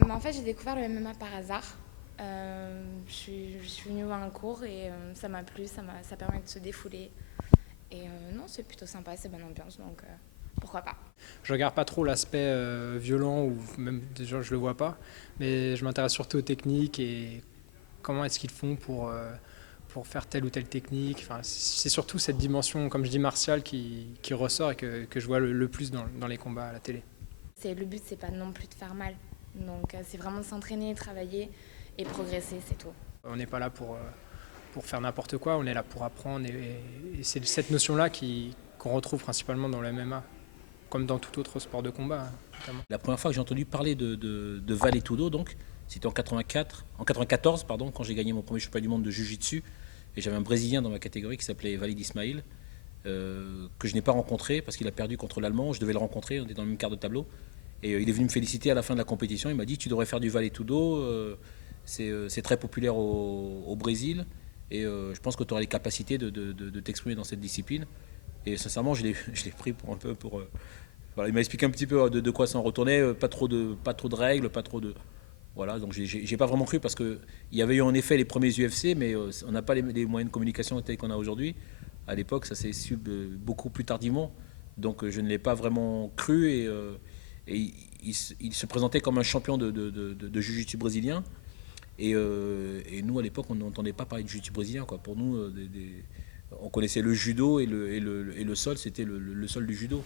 En fait, j'ai découvert le MMA par hasard. Je suis venue voir un cours et ça m'a plu, ça permet de se défouler. Et non, c'est plutôt sympa, c'est bonne ambiance, donc pourquoi pas. Je regarde pas trop l'aspect violent ou même déjà je le vois pas, mais je m'intéresse surtout aux techniques et comment est-ce qu'ils font pour faire telle ou telle technique. Enfin, c'est surtout cette dimension, comme je dis, martiale qui ressort et que je vois le plus dans les combats à la télé. Le but, c'est pas non plus de faire mal. Donc c'est vraiment de s'entraîner, travailler et progresser, c'est tout. On n'est pas là pour faire n'importe quoi, on est là pour apprendre et c'est cette notion-là qu'on retrouve principalement dans le MMA, comme dans tout autre sport de combat notamment. La première fois que j'ai entendu parler de Vale Tudo, donc, c'était en 94, pardon, quand j'ai gagné mon premier championnat du monde de Jiu-Jitsu. Et j'avais un Brésilien dans ma catégorie qui s'appelait Walid Ismail, que je n'ai pas rencontré parce qu'il a perdu contre l'Allemand. Je devais le rencontrer, on était dans le même quart de tableau. Et il est venu me féliciter à la fin de la compétition. Il m'a dit: tu devrais faire du Vale Tudo, c'est très populaire au Brésil. Et je pense que tu auras les capacités de t'exprimer dans cette discipline. Et sincèrement, je l'ai pris pour un peu pour. Voilà, il m'a expliqué un petit peu de quoi s'en retournait, pas trop de règles, pas trop de. Voilà, donc j'ai pas vraiment cru parce qu'il y avait eu en effet les premiers UFC, mais on n'a pas les moyens de communication tels qu'on a aujourd'hui. À l'époque, ça s'est su beaucoup plus tardivement. Donc je ne l'ai pas vraiment cru et il se présentait comme un champion de jiu-jitsu brésilien. Et nous, à l'époque, on n'entendait pas parler de jiu-jitsu brésilien, quoi. Pour nous, on connaissait le judo et le sol, c'était le sol du judo.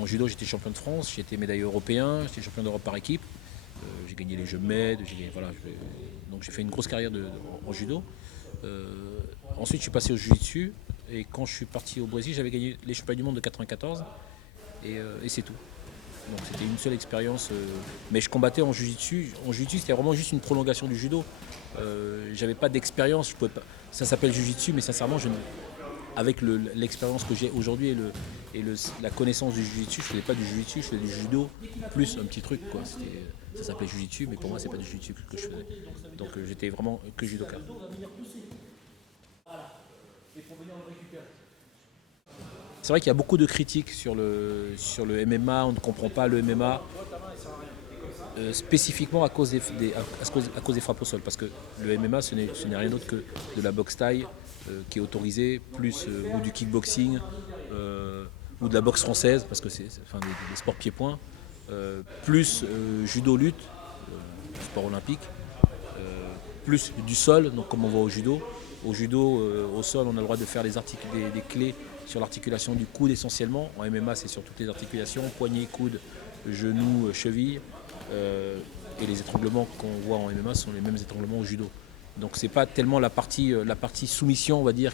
En judo, j'étais champion de France, j'étais médaillé européen, j'étais champion d'Europe par équipe. J'ai gagné les Jeux Med, voilà, donc j'ai fait une grosse carrière en judo. Ensuite, je suis passé au jiu-jitsu et quand je suis parti au Brésil, j'avais gagné les championnats du monde de 94 et c'est tout. Donc c'était une seule expérience, mais je combattais en jiu-jitsu. En jiu-jitsu, c'était vraiment juste une prolongation du judo. J'avais pas d'expérience, je pouvais pas. Ça s'appelle jiu-jitsu, mais sincèrement, avec l'expérience que j'ai aujourd'hui et la connaissance du jiu-jitsu, je faisais pas du jiu-jitsu, je faisais du judo plus un petit truc, quoi. Ça s'appelait jiu-jitsu, mais pour moi, c'est pas du jiu-jitsu que je faisais. Donc j'étais vraiment que judoka. C'est vrai qu'il y a beaucoup de critiques sur le MMA, on ne comprend pas le MMA, spécifiquement à cause des frappes au sol. Parce que le MMA, ce n'est rien d'autre que de la boxe thaï qui est autorisée, plus ou du kickboxing, ou de la boxe française, parce que c'est des sports pieds-points, plus judo-lutte, sport olympique, plus du sol, donc comme on voit au judo. Au judo, au sol, on a le droit de faire des clés sur l'articulation du coude essentiellement. En MMA, c'est sur toutes les articulations, poignet, coude, genou, cheville. Et les étranglements qu'on voit en MMA sont les mêmes étranglements au judo. Donc c'est pas tellement la partie soumission, on va dire,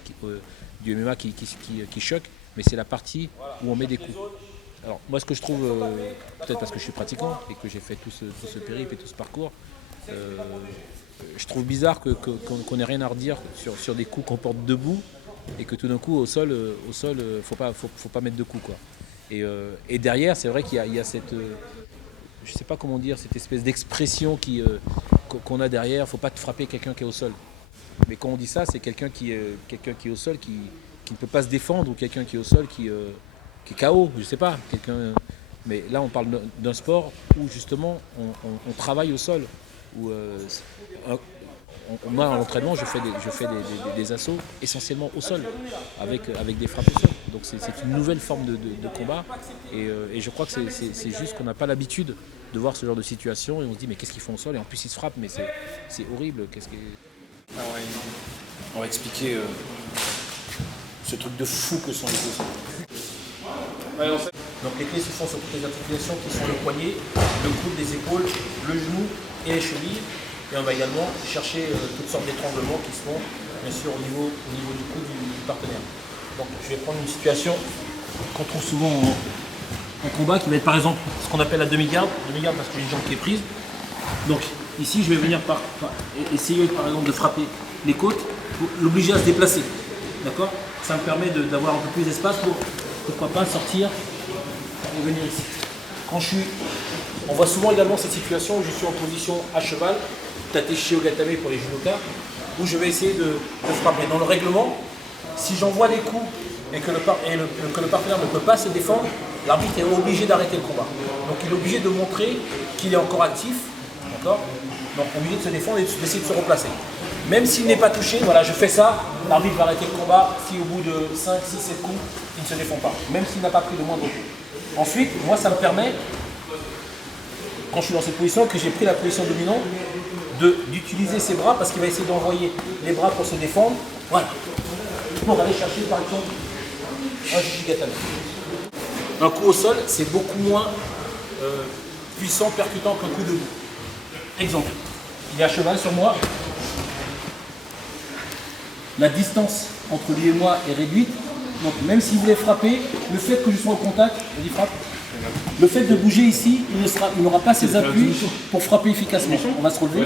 du MMA qui choque, mais c'est la partie où on met des coups. Alors moi, ce que je trouve, peut-être parce que je suis pratiquant et que j'ai fait tout ce périple et tout ce parcours, je trouve bizarre qu'on n'ait rien à redire sur des coups qu'on porte debout et que tout d'un coup au sol, faut pas mettre de coups, quoi. Et derrière, c'est vrai qu'il y a cette, je sais pas comment dire, cette espèce d'expression qu'on a derrière. Faut pas te frapper quelqu'un qui est au sol. Mais quand on dit ça, c'est quelqu'un qui est au sol, qui ne peut pas se défendre, ou quelqu'un qui est au sol qui est KO, je sais pas. Mais là, on parle d'un sport où justement on travaille au sol. Où, moi, à l'entraînement, je fais des assauts essentiellement au sol, avec des frappes au sol. Donc c'est une nouvelle forme de combat. Et je crois que c'est juste qu'on n'a pas l'habitude de voir ce genre de situation. Et on se dit, mais qu'est-ce qu'ils font au sol? Et en plus, ils se frappent, mais c'est horrible. On va expliquer ce truc de fou que sont les clés. Donc les clés se font sur toutes les articulations qui sont le poignet, le coude, les épaules, le genou et les chevilles. Et on va également chercher toutes sortes d'étranglements qui se font, bien sûr, au niveau du coude du partenaire. Donc je vais prendre une situation qu'on trouve souvent en combat, qui va être par exemple ce qu'on appelle la demi-garde. Demi-garde parce que j'ai une jambe qui est prise. Donc ici, je vais venir essayer par exemple de frapper les côtes pour l'obliger à se déplacer. D'accord? Ça me permet d'avoir un peu plus d'espace pour, pourquoi pas, sortir et venir ici. On voit souvent également cette situation où je suis en position à cheval, Tateshi Ogatame pour les judokas, où je vais essayer de frapper. Dans le règlement, si j'envoie des coups et que le partenaire ne peut pas se défendre, l'arbitre est obligé d'arrêter le combat. Donc il est obligé de montrer qu'il est encore actif, d'accord? Donc obligé de se défendre et d'essayer de se replacer. Même s'il n'est pas touché, voilà, je fais ça, l'arbitre va arrêter le combat si au bout de 5, 6, 7 coups, il ne se défend pas, même s'il n'a pas pris le moindre coup. Ensuite, moi ça me permet, quand je suis dans cette position, que j'ai pris la position dominante, d'utiliser ses bras parce qu'il va essayer d'envoyer les bras pour se défendre. Voilà. Pour aller chercher par exemple un Shigatame. Un coup au sol, c'est beaucoup moins puissant, percutant qu'un coup debout. Exemple, il est à cheval sur moi. La distance entre lui et moi est réduite. Donc même s'il voulait frapper, le fait que je sois au contact, il frappe. Le fait de bouger ici, il n'aura pas ses appuis pour frapper efficacement. On va se relever.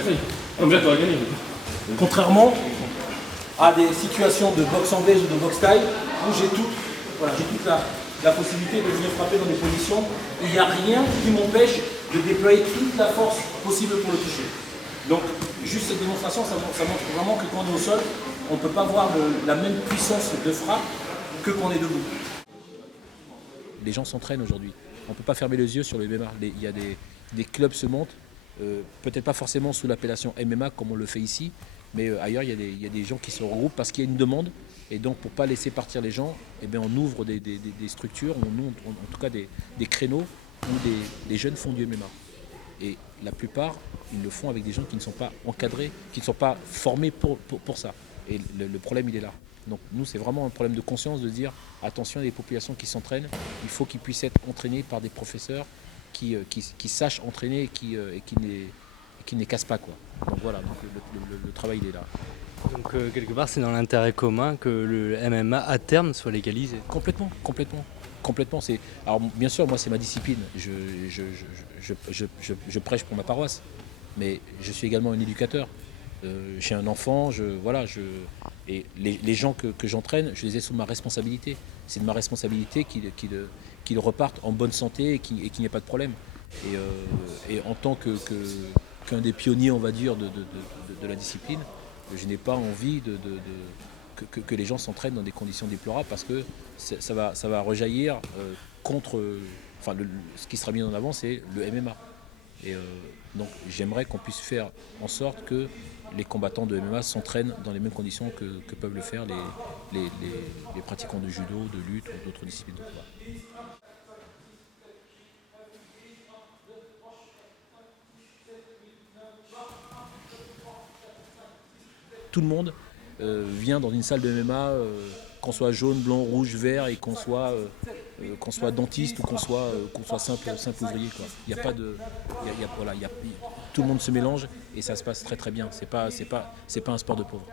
Contrairement à des situations de boxe anglaise ou de boxe thaï, où j'ai toute la possibilité de venir frapper dans des positions où il n'y a rien qui m'empêche de déployer toute la force possible pour le toucher. Donc, juste cette démonstration, ça montre vraiment que quand on est au sol, on ne peut pas avoir la même puissance de frappe que quand on est debout. Les gens s'entraînent aujourd'hui. On ne peut pas fermer les yeux sur le MMA. Il y a des clubs se montent, peut-être pas forcément sous l'appellation MMA comme on le fait ici, mais ailleurs il y a des gens qui se regroupent parce qu'il y a une demande. Et donc pour ne pas laisser partir les gens, eh bien, on ouvre des structures, on ouvre en tout cas des créneaux où des jeunes font du MMA. Et la plupart, ils le font avec des gens qui ne sont pas encadrés, qui ne sont pas formés pour ça. Et le problème, il est là. Donc nous, c'est vraiment un problème de conscience de dire attention, il y a des populations qui s'entraînent, il faut qu'ils puissent être entraînés par des professeurs qui sachent entraîner et qui ne les cassent pas, quoi. Donc voilà, donc le travail, il est là. Donc quelque part, c'est dans l'intérêt commun que le MMA à terme soit légalisé. Complètement. Alors bien sûr, moi c'est ma discipline. Je prêche pour ma paroisse, mais je suis également un éducateur. J'ai un enfant, et les gens que j'entraîne, je les ai sous ma responsabilité. C'est de ma responsabilité qu'ils repartent en bonne santé et qu'il n'y ait pas de problème. Et en tant qu'un des pionniers, on va dire, de la discipline, je n'ai pas envie que les gens s'entraînent dans des conditions déplorables parce que ça va rejaillir contre... ce qui sera mis en avant, c'est le MMA. Et donc j'aimerais qu'on puisse faire en sorte que les combattants de MMA s'entraînent dans les mêmes conditions que peuvent le faire les pratiquants de judo, de lutte ou d'autres disciplines de combat. Tout le monde vient dans une salle de MMA, qu'on soit jaune, blanc, rouge, vert, et qu'on soit dentiste ou qu'on soit simple ouvrier, quoi. Il y a pas de, tout le monde se mélange et ça se passe très très bien. C'est pas un sport de pauvres.